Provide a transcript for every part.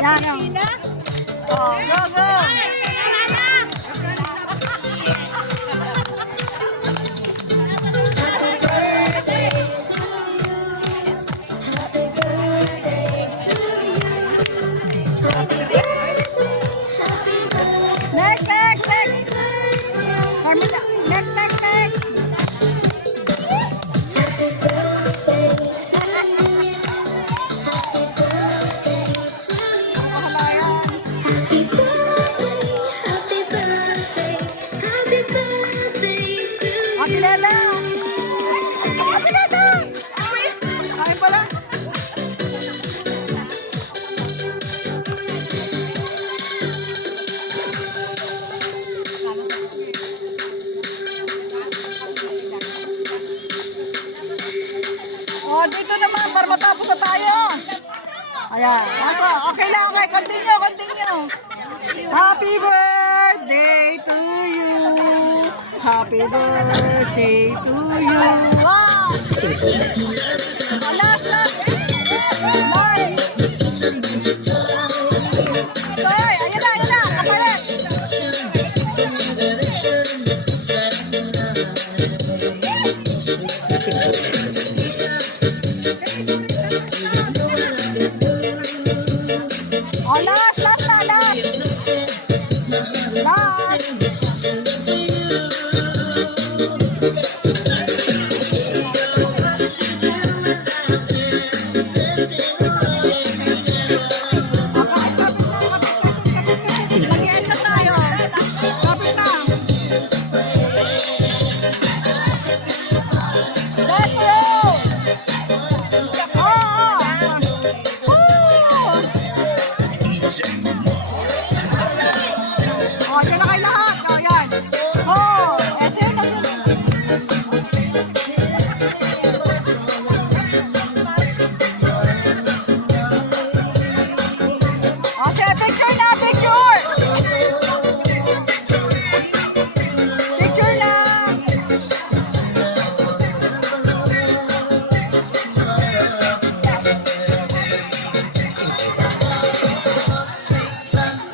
Pilipina. Oh, go, go! Next, next, next! Carmela, next, next, next! Happy Lala! Happy Lala! Ay pala! Oh, dito naman para matapos na tayo. Ayan. Ako, okay lang, okay. Continue, continue. Happy birthday to you. Happy birthday to you. Wow! Last, last. Nine. Soy, ayan na, kapalit. Oh, last, last na, last. Last. Mag-end na tayo. Kapit na. Let's go! Oh! Oh, yan na kayo lahat. Oh, yan. Oh, sino na sino? Oh, siya, picture na, picture! Picture na!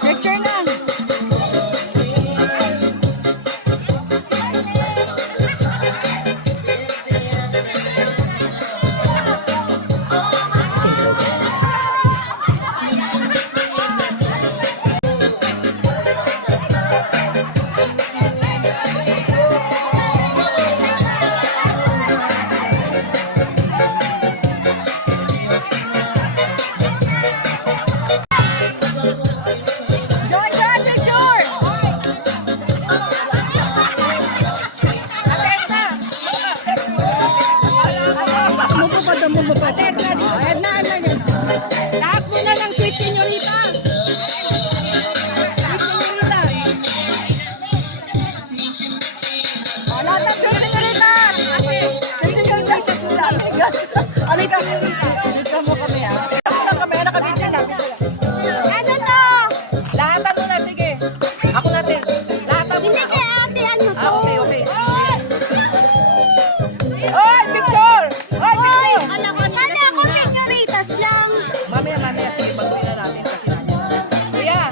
Picture na! Join, join, picture! Mumupad. Edna, yan. Lahat muna ng sweet senyorita. Sweet senyorita. Oh, lahat ng sweet senyorita. Sweet senyorita. Amiga. Dito mo kami, ha? Dito kami, nakabidyo na. Ano to? Lahatan mo na, sige. Ako natin. Lahatan mo na. Hindi kay ate, ano to? Okay, okay. Oy, picture! Oy, picture! Kala ko senyoritas lang. Mamaya, mamaya. Sige, baguhin na natin. Kuya,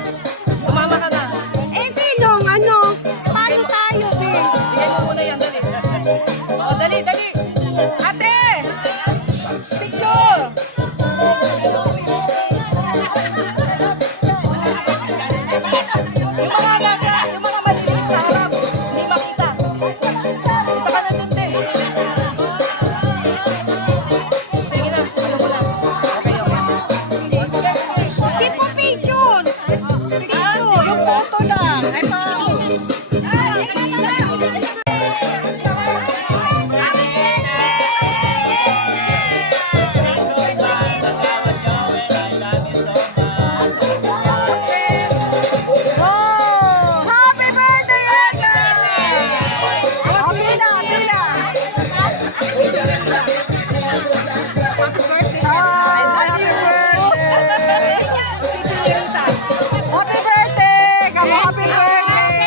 sumama ka na. Eh, sinong ano? Paano tayo, be? Tingnan mo muna yan, dali. Oh, dali, dali. Ate! Picture! Yung mga maliliit sa harap, hindi makita. Punta ka na dun, te. Sige na, ano mo lang. Okay, okay. Keep mo picture. Yung photo lang. Ito. Oh! Happy birthday, Ate! Amina, Amina. Happy birthday. Happy birthday! Happy birthday! Happy birthday!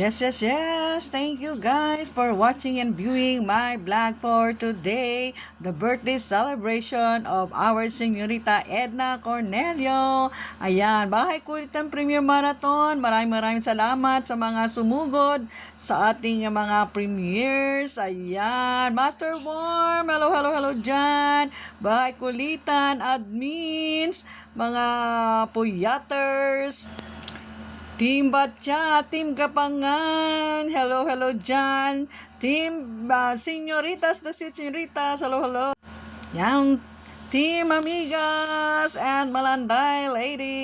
Yes, yes, yes. Thank you guys for watching and viewing my vlog for today. The birthday celebration of our Señorita Edna Cornelio. Ayan, Bahay Kulitan Premier Marathon. Maraming salamat sa mga sumugod sa ating mga premieres. Ayan, Master Warm. Hello dyan. Bahay Kulitan, admins, mga puyaters, Team Batya, Team Kapangan, hello dyan. Team Señoritas, the Señoritas, hello. Yang Team Amigas and Malanday Lady.